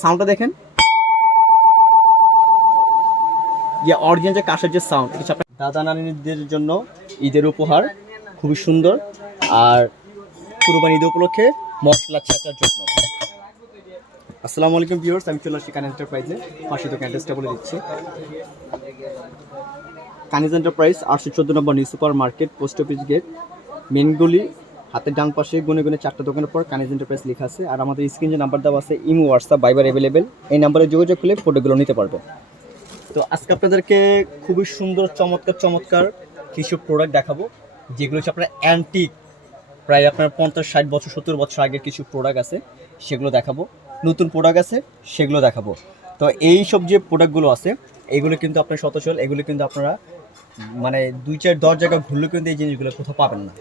সাউন্ডটা দেখেন। যে অরিজিনাল যে কাশের যে সাউন্ড এটা দাদা নানিদের জন্য ঈদের উপহার। খুবই সুন্দর। আর কুরবানি ঈদ উপলক্ষে মশলা ছাটার জন্য। আসসালামু আলাইকুম ভিউয়ার্স আমি চলে আসছি কান এন্টারপ্রাইজে পাশে তো ক্যান্টাসটা বলে দিচ্ছি। কানিজ এন্টারপ্রাইজ আটশো চোদ্দ নম্বর new super market post office gate মেনগুলি হাতের ডান পাশে গুনে গুনে চারটা দোকানের পর কানিজ এন্টারপ্রাইজ লেখা আছে। আর আমাদের স্ক্রিন যে নাম্বার দেওয়া আছে, ইমো হোয়াটসঅ্যাপ বাইবার অ্যাভেলেবেল এই নাম্বারে যোগাযোগ করলে ফটোগুলো নিতে পারবে। তো আজকে আপনাদেরকে খুবই সুন্দর, চমৎকার চমৎকার কিছু প্রোডাক্ট দেখাবো, যেগুলো হচ্ছে আপনার অ্যান্টিক প্রায় আপনার পঞ্চাশ, ষাট বছর, সত্তর বছর আগের কিছু প্রোডাক্ট আছে, সেগুলো দেখাবো। নতুন প্রোডাক্ট আছে, সেগুলো দেখাবো। তো এই সব যে প্রোডাক্টগুলো আছে, এগুলো কিন্তু আপনার সতচল এগুলো কিন্তু আপনারা মানে দুই চার দশ জায়গা ঘুরলে কিন্তু এই জিনিসগুলো কোথাও পাবেন না।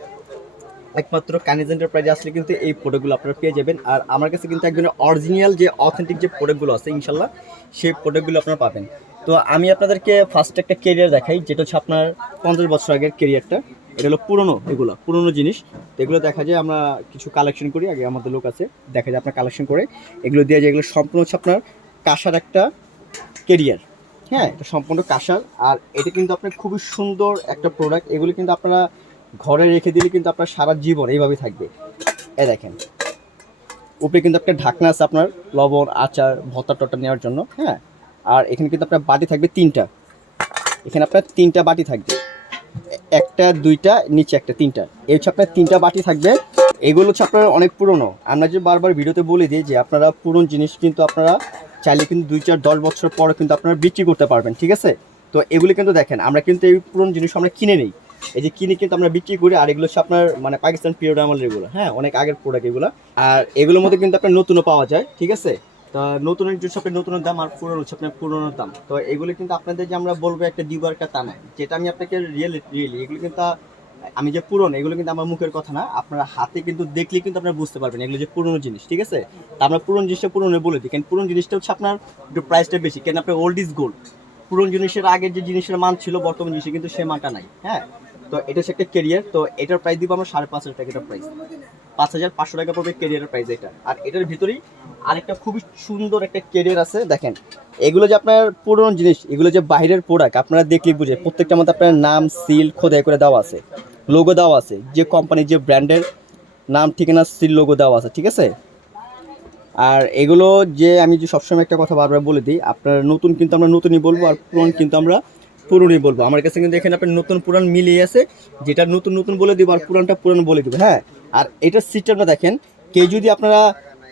একমাত্র কানিজ এন্টারপ্রাইজে আসলে কিন্তু এই প্রোডাক্টগুলো আপনারা পেয়ে যাবেন। আর আমার কাছে কিন্তু একদম অরিজিনাল যে অথেন্টিক যে প্রোডাক্টগুলো আছে, ইনশাল্লাহ, সেই প্রোডাক্টগুলো আপনারা পাবেন। তো আমি আপনাদেরকে ফার্স্ট একটা কেরিয়ার দেখাই, যেটা হচ্ছে আপনার পঞ্চাশ বছর আগের কেরিয়ারটা এটা হলো পুরনো এগুলো, পুরনো জিনিস। তো এগুলো দেখা যায়, আমরা কিছু কালেকশন করি, আগে আমাদের লোক আছে, দেখা যায় আপনার কালেকশন করে। এগুলো দিয়ে যায় এগুলো সম্পূর্ণ হচ্ছে আপনার কাঁসার একটা কেরিয়ার হ্যাঁ এটা সম্পূর্ণ কাঁসার। আর এটা কিন্তু আপনার খুবই সুন্দর একটা প্রোডাক্ট এগুলো কিন্তু আপনারা ঘরে রেখে দিলে কিন্তু আপনার সারা জীবন এইভাবেই থাকবে। এ দেখেন। উপরে কিন্তু একটা ঢাকনা আছে আপনার, লবণ, আচার, ভর্তা টটা নেওয়ার জন্য হ্যাঁ? আর এখানে কিন্তু আপনার বাটি থাকবে তিনটা। এখানে আপনার তিনটা বাটি থাকবে। একটা, দুইটা, নিচে একটা, তিনটা। এই হচ্ছে আপনার তিনটা বাটি থাকবে। এগুলো হচ্ছে আপনার অনেক পুরনো। আমরা যে বারবার ভিডিওতে বলে দিই যে আপনারা পুরনো জিনিস কিন্তু আপনারা চাইলে কিন্তু দুই চার, দশ বছর পরে কিন্তু আপনারা বিক্রি করতে পারবেন, ঠিক আছে? তো এগুলি কিন্তু দেখেন, আমরা কিন্তু এই পুরনো জিনিস আমরা কিনে নেই। এই যে কিনে কিন্তু আমরা বিক্রি করি, আর এগুলো হচ্ছে আপনার মানে পাকিস্তান পিরিয়ড আমলের এগুলো। হ্যাঁ অনেক আগের প্রোডাক্ট এগুলো। আর এগুলোর মধ্যে কিন্তু আপনার নতুনও পাওয়া যায়, ঠিক আছে? তো নতুনের জন্য আপনার নতুনের দাম আর পুরনো হচ্ছে আপনার পুরনোর দাম। তো এগুলো কিন্তু আপনাদের যে আমরা বলব একটা দিবার একটা নাই যেটা আমি আপনাকে রিয়েলি রিয়েলি এগুলো কিন্তু আমি যে পুরনো, এগুলো কিন্তু আমার মুখের কথা না, আপনারা হাতে কিন্তু দেখলে কিন্তু আপনারা বুঝতে পারবেন এগুলো যে পুরনো জিনিস, ঠিক আছে? তা আমরা পুরনো জিনিসটা পুরনো বলে দিই, কারণ পুরনো জিনিসটা হচ্ছে আপনার একটু প্রাইসটা বেশি, কেন আপনার ওল্ড ইজ গোল্ড পুরনো জিনিসের আগের যে জিনিসের মান ছিল, বর্তমান জিনিসে কিন্তু সে মানটা নাই হ্যাঁ? তো এটা হচ্ছে একটা কেরিয়ার তো এটার প্রাইস দিব আমরা সাড়ে পাঁচ হাজার টাকা এটার প্রাইস পাঁচ হাজার পাঁচশো টাকা পড়বে কেরিয়ারের প্রাইস এটা। আর এটার ভিতরেই আরেকটা খুবই সুন্দর একটা কেরিয়ার আছে, দেখেন। এগুলো যে আপনার পুরনো জিনিস, এগুলো যে বাইরের প্রোডাক্ট আপনারা দেখলে বুঝে, প্রত্যেকটার মধ্যে আপনার নাম সিল খোদাই করে দেওয়া আছে। লোগো দেওয়া আছে, যে কোম্পানি যে ব্র্যান্ডের নাম, ঠিকানা সিল লোগো দেওয়া আছে, ঠিক আছে? আর এগুলো যে আমি যে সবসময় একটা কথা বারবার বলে দিই, আপনার নতুন কিন্তু আমরা নতুনই বলব, আর পুরন কিন্তু আমরা পুরনোই বলব। আমার কাছে কিন্তু এখানে আপনার নতুন পুরান মিলিয়ে আছে, যেটা নতুন নতুন বলে দিব আর পুরানটা পুরান বলে দিব হ্যাঁ? আর এটার সিস্টেমটা দেখেন, কেউ যদি আপনারা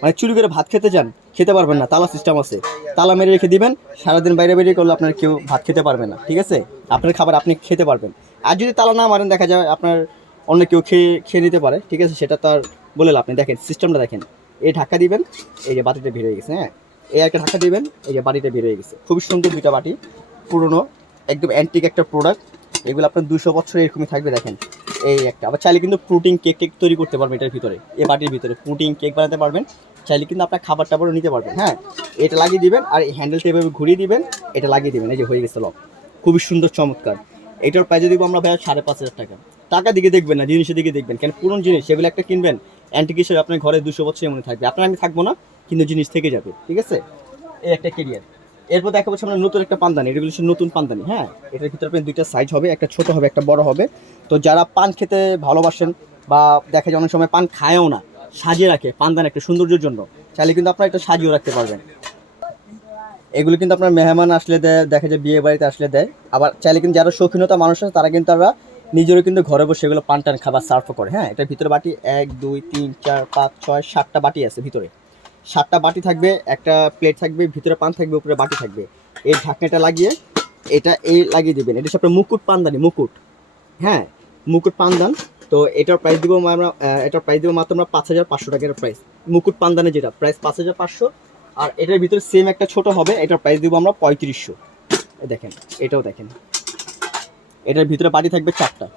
মানে চুরি করে ভাত খেতে চান খেতে পারবেন না, তালা সিস্টেম আছে। তালা মেরে রেখে দিবেন, সারাদিন বাইরে বাইরে করলে আপনার কেউ ভাত খেতে পারবে না, ঠিক আছে? আপনার খাবার আপনি খেতে পারবেন। আর যদি তালা না মারেন, দেখা যায় আপনার অন্য কেউ খেয়ে খেয়ে নিতে পারে, ঠিক আছে? সেটা তার বলে লাভ আপনি দেখেন সিস্টেমটা দেখেন, এই ঢাকা দিবেন, এই যে বাটিটা বের হয়ে গেছে হ্যাঁ? এই একটা ঢাকা দিবেন, এই যে বাটিটা বের হয়ে গেছে। খুবই সুন্দর দুইটা বাটি, পুরনো। একদম অ্যান্টিক একটা প্রোডাক্ট এগুলো আপনার দুশো বছর এরকমই থাকবে, দেখেন। এই একটা। আবার চাইলে কিন্তু প্রোটিন কেক কেক তৈরি করতে পারবেন এটার ভিতরে, এই বাটির ভিতরে। প্রোটিন কেক বানাতে পারবেন। চাইলে কিন্তু আপনার খাবার টাবারও নিতে পারবেন। হ্যাঁ এটা লাগিয়ে দিবেন আর এই হ্যান্ডেলটা এভাবে ঘুরিয়ে দিবেন, এটা লাগিয়ে দিবেন। এই যে হয়ে গেছে লক খুবই সুন্দর, চমৎকার। এটার প্রাইজে দিব আমরা ভাই সাড়ে পাঁচ হাজার টাকা। টাকা দিকে দেখবেন না, জিনিসের দিকে দেখবেন। কেন? পুরনো জিনিস সেগুলো একটা কিনবেন অ্যান্টিক হিসেবে আপনার ঘরে দুশো বছর এমন থাকবে। আপনার আমি থাকব না, কিন্তু জিনিস থেকে যাবে। ঠিক আছে? এই একটা কেরিয়ার এরপর দেখা যাচ্ছে আমরা নতুন একটা পানদানি এগুলো হচ্ছে নতুন পানদানি হ্যাঁ? এটার ভিতরে আপনার দুইটা সাইজ হবে, একটা ছোট হবে, একটা বড় হবে। তো যারা পান খেতে ভালোবাসেন বা দেখা যায় অনেক সময় পান খায়ও না, সাজিয়ে রাখে পানদান একটা সৌন্দর্যের জন্য, চাইলে কিন্তু আপনারা একটা সাজিয়েও রাখতে পারবেন। এগুলো কিন্তু আপনার মেহমান আসলে দেয়, দেখা যায় বিয়ে বাড়িতে আসলে দেয়। আবার চাইলে কিন্তু যারা শৌখিনতা মানুষ আছে, তারা কিন্তু তারা নিজেরও কিন্তু ঘরে বসে এগুলো পান টান খাবার সার্ভ করে হ্যাঁ? এটার ভিতরে বাটি এক, দুই, তিন, চার, পাঁচ, ছয়, সাতটা বাটি আছে ভিতরে। সাতটা বাটি থাকবে, একটা প্লেট থাকবে, ভিতরে পান থাকবে, উপরে বাটি থাকবে। এই ঢাকনাটা লাগিয়ে এটা এই লাগিয়ে দেবেন। এটা আপনার মুকুট পানদানি, মুকুট। হ্যাঁ মুকুট পানদান। তো এটার প্রাইস দিব আমরা এটার প্রাইস দিব মাত্র আমরা পাঁচ হাজার পাঁচশো টাকার প্রাইস মুকুট পানদানে যেটা প্রাইস পাঁচ হাজার পাঁচশো। আর এটার ভিতরে সেম একটা ছোট হবে, এটার প্রাইস দিব আমরা পঁয়ত্রিশশো। দেখেন, এটাও দেখেন। এটার ভিতরে বাটি থাকবে চারটা।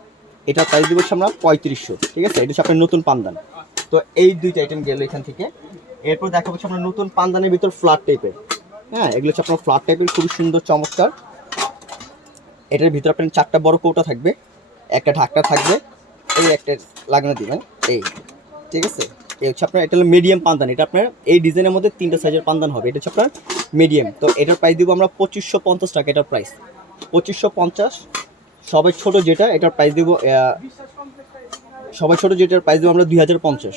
এটার প্রাইস দিব হচ্ছে আমরা পঁয়ত্রিশশো, ঠিক আছে? এটা হচ্ছে আপনার নতুন পানদান। তো এই দুইটা আইটেম গেল এখান থেকে। এরপর দেখা হচ্ছে আপনার নতুন পান্দানের ভিতর ফ্ল্যাট টাইপের হ্যাঁ এগুলো হচ্ছে আপনার ফ্ল্যাট টাইপের খুবই সুন্দর, চমৎকার। এটার ভিতরে আপনার চারটা বড় কৌটা থাকবে, একটা ঢাকনা থাকবে, এই একটা লাগানো দিবেন, এই। ঠিক আছে? এই হচ্ছে আপনার, এটা হলো মিডিয়াম পান্দান, এটা আপনার এই ডিজাইনের মধ্যে তিনটা সাইজের পান্দান হবে, এটা হচ্ছে আপনার মিডিয়াম তো এটার প্রাইস দিব আমরা পঁচিশশো পঞ্চাশ টাকা, এটার প্রাইস পঁচিশশো পঞ্চাশ, সবাই ছোট যেটা, এটার প্রাইস দিব সবাই ছোট যেটার প্রাইস দেবো আমরা দুই হাজার পঞ্চাশ।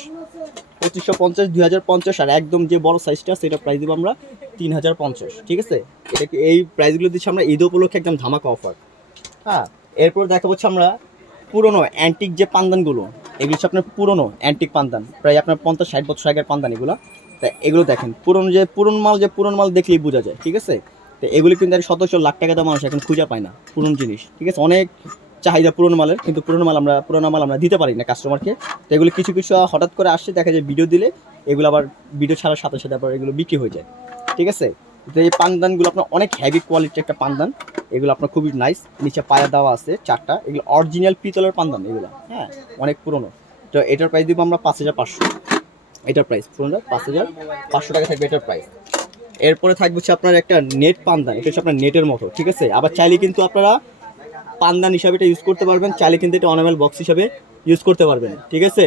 পঁচিশশো পঞ্চাশ, দুই হাজার পঞ্চাশ আর একদম যে বড় সাইজটা সেটার প্রাইস দেবো আমরা তিন হাজার পঞ্চাশ, ঠিক আছে? এটাকে এই প্রাইসগুলো দিচ্ছি আমরা ঈদ উপলক্ষে একদম ধামাকা অফার হ্যাঁ এরপর দেখা হচ্ছে আমরা পুরনো অ্যান্টিক যে পান্দানগুলো, এগুলো হচ্ছে আপনার পুরনো অ্যান্টিক পান্দান, প্রায় আপনার পঞ্চাশ, ষাট বছর আগের পান্দান এগুলো। তা এগুলো দেখেন, পুরনো যে, পুরনো মাল যে, পুরনো মাল দেখলেই বোঝা যায়, ঠিক আছে? তো এগুলি কিন্তু আর শত লাখ টাকা দাম মানুষ এখন খুঁজে পায় না, পুরনো জিনিস, ঠিক আছে? অনেক চাহিদা পুরনো মালের, কিন্তু পুরনো মাল আমরা পুরনো মাল আমরা দিতে পারি না কাস্টমারকে তো এগুলো কিছু কিছু হঠাৎ করে আসছে, দেখা যায় ভিডিও দিলে এগুলো আবার ভিডিও ছাড়ার সাথে সাথে আবার এগুলো বিক্রি হয়ে যায়। ঠিক আছে? তো এই পানদানগুলো আপনার অনেক হ্যাভি কোয়ালিটির একটা পানদান। এগুলো আপনার খুবই নাইস নিচে পায়া দেওয়া আছে চারটা। এগুলো অরিজিনাল পিতলের পানদান এগুলো। হ্যাঁ অনেক পুরনো। তো এটার প্রাইস দিব আমরা পাঁচ হাজার পাঁচশো। এটার প্রাইস পুরোটা পাঁচ হাজার। পাঁচশো টাকা থাকবে এটার প্রাইস এরপরে থাকবে হচ্ছে আপনার একটা নেট পানদান। এটা হচ্ছে আপনার নেটের মতো। ঠিক আছে? আবার চাইলে কিন্তু আপনারা পানদান হিসাবে এটা ইউজ করতে পারবেন, চাইলে কিন্তু এটা অনামেল বক্স হিসাবে ইউজ করতে পারবেন, ঠিক আছে?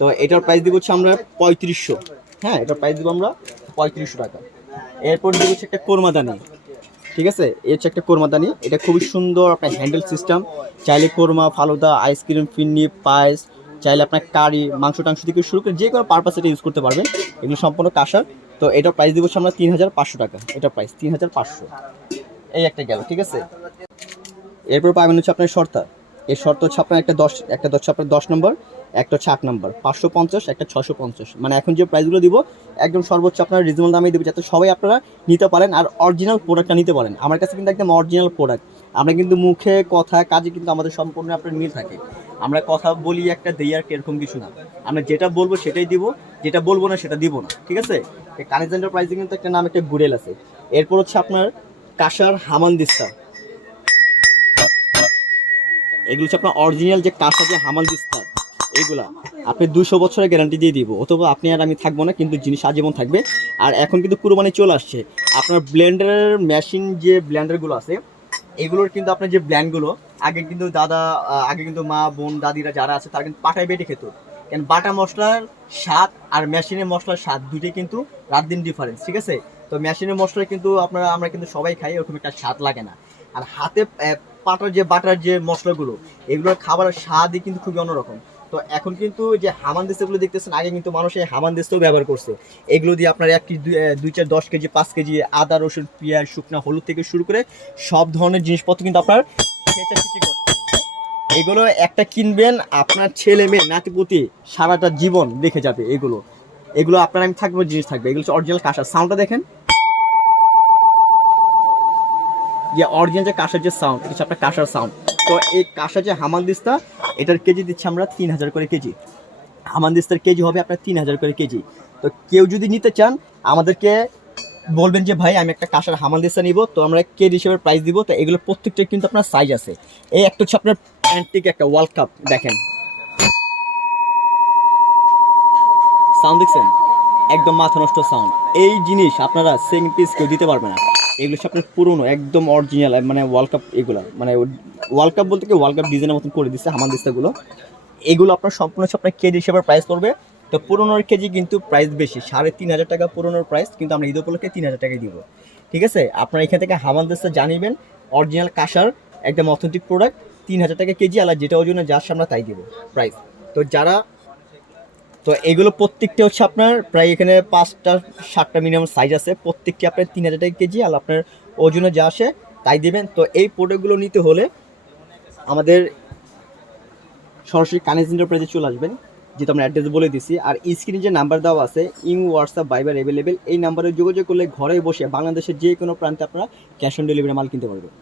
তো এটার প্রাইস দিব হচ্ছে আমরা পঁয়ত্রিশশো। হ্যাঁ এটার প্রাইস দিব আমরা পঁয়ত্রিশশো টাকা। এরপর দিব হচ্ছে একটা কোরমাদানি ঠিক আছে? এই হচ্ছে একটা কোরমাদানি এটা খুবই সুন্দর আপনার হ্যান্ডেল সিস্টেম চাইলে কোরমা, ফালুদা আইসক্রিম ফিন্নি, পায়েস, চাইলে আপনার কারি, মাংস টাংস থেকে শুরু করে যে কোনো পারপাস এটা ইউজ করতে পারবেন। এগুলো সম্পূর্ণ কাঁসার। তো এটার প্রাইস দিব হচ্ছে আমরা তিন হাজার পাঁচশো টাকা, এটার প্রাইস তিন হাজার পাঁচশো। এই একটা গেল, ঠিক আছে? এরপর পাবেন হচ্ছে আপনার শর্তা। এই শর্ত হচ্ছে আপনার একটা দশ, একটা হচ্ছে আপনার দশ নম্বর, একটা হচ্ছে আট নম্বর। পাঁচশো পঞ্চাশ, একটা ছশো পঞ্চাশ। মানে এখন যে প্রাইসগুলো দিব, একদম সর্বোচ্চ আপনার রিজনেবল দামে দেবে, যাতে সবাই আপনারা নিতে পারেন আর অরিজিনাল প্রোডাক্টটা নিতে পারেন। আমার কাছে কিন্তু একদম অরিজিনাল প্রোডাক্ট আমরা কিন্তু মুখে, কথা, কাজে কিন্তু আমাদের সম্পূর্ণ আপনার মিল থাকে। আমরা কথা বলি, একটা দেই আর এরকম কিছু না। আমরা যেটা বলব সেটাই দিব, যেটা বলব না সেটা দিব না। ঠিক আছে? কানেক্টের প্রাইসে কিন্তু একটা নাম, একটা গুরেল আছে। এরপর হচ্ছে আপনার কাঁসার হামানদিস্তা। এগুলো হচ্ছে আপনার অরিজিনাল যে কাঁচা যে হামাল দিস্তা এইগুলা। আপনি দুশো বছরের গ্যারান্টি দিয়ে দিব। অথবা আপনি আর আমি থাকব না, কিন্তু জিনিস আজীবন থাকবে। আর এখন কিন্তু কুরবানি চলে আসছে। আপনার ব্লেন্ডারের মেশিন যে ব্লেন্ডারগুলো আছে, এগুলোর কিন্তু আপনার যে ব্ল্যান্ডগুলো আগে কিন্তু দাদা আগে কিন্তু মা, বোন, দাদিরা যারা আছে, তারা কিন্তু পাটায় বেটে খেত। কেন বাটা মশলার স্বাদ আর মেশিনের মশলার স্বাদ দুটোই কিন্তু রাত দিন ডিফারেন্স ঠিক আছে? তো মেশিনের মশলা কিন্তু আপনারা, আমরা কিন্তু সবাই খাই, ওরকম একটা স্বাদ লাগে না। আর হাতে পাটার যে বাটার যে মশলাগুলো, এগুলোর খাবারের স্বাদই কিন্তু খুবই অন্যরকম। তো এখন কিন্তু যে হামান দিস্তাগুলো দেখতেছেন, আগে কিন্তু মানুষ এই হামান দিস্তাও ব্যবহার করছে। এগুলো দিয়ে আপনার এক কেজি, দুই- চার, দশ কেজি, পাঁচ কেজি আদা, রসুন, পেঁয়াজ, শুকনা হলুদ থেকে শুরু করে সব ধরনের জিনিসপত্র কিন্তু আপনার করছে। এগুলো একটা কিনবেন, আপনার ছেলে মেয়ে, নাতিপুতি সারাটা জীবন দেখে যাবে এগুলো। এগুলো আপনার আমি থাকব, জিনিস থাকবে। এগুলো অরিজিনাল কাঁসার সাউন্ডটা দেখেন। যে অরিজিনাল যে কাঁসার যে সাউন্ড এটা আপনার কাঁসার সাউন্ড তো এই কাঁসার যে হামানদিস্তা, এটার কেজি দিচ্ছি আমরা তিন হাজার করে কেজি। হামানদিস্তার কেজি হবে আপনার তিন হাজার করে কেজি। তো কেউ যদি নিতে চান, আমাদেরকে বলবেন যে, ভাই, আমি একটা কাঁসার হামানদিস্তা নিব। তো আমরা কেজি হিসেবে প্রাইস দিব। তো এগুলো প্রত্যেকটা কিন্তু আপনার সাইজ আছে। এই একটা হচ্ছে আপনার অ্যান্টিক একটা ওয়ার্ল্ড কাপ দেখেন। সাউন্ড দেখছেন? একদম মাথা নষ্ট সাউন্ড এই জিনিস আপনারা সেম পিস কেউ দিতে পারবে না। এগুলো সব আপনার পুরনো, একদম অরিজিনাল মানে ওয়ার্ল্ড কাপ এগুলো। মানে ওয়ার্ল্ড কাপ বলতে কি ওয়ার্ল্ড কাপ ডিজাইনের মতন করে দিচ্ছে হামান দিস্তাগুলো এগুলো। আপনার সম্পূর্ণ সব আপনার কেজি হিসেবে প্রাইস পড়বে। তো পুরোনোর কেজি কিন্তু প্রাইস বেশি, সাড়ে তিন হাজার টাকা পুরোনোর প্রাইস কিন্তু আমরা ঈদ উপলক্ষে তিন হাজার টাকায় দিব। ঠিক আছে? আপনারা এখান থেকে হামান দিস্তা জানিবেন অরিজিনাল কাঁসার, একদম অথেন্টিক প্রোডাক্ট তিন হাজার টাকা কেজি আর যেটা ওজনে যার আমরা তাই দিব প্রাইস তো যারা তো এগুলো প্রত্যেকটা হচ্ছে আপনার প্রায় এখানে পাঁচটা, সাতটা মিনিমাম সাইজ আছে। প্রত্যেকটি আপনার তিন হাজার টাকা কেজি, আর আপনার ওজনে যা আসে তাই দেবেন। তো এই প্রোডাক্টগুলো নিতে হলে আমাদের সরাসরি কানেজ এন্টারপ্রাইজে চলে আসবেন, যেহেতু আমরা অ্যাড্রেস বলে দিছি। আর স্ক্রিনে যে নাম্বার দেওয়া আছে ইং হোয়াটসঅ্যাপ বাইবার অ্যাভেলেবেল এই নাম্বারে যোগাযোগ করলে ঘরে বসে বাংলাদেশের যে কোনো প্রান্তে আপনারা ক্যাশ অন ডেলিভারি মাল কিনতে পারবেন।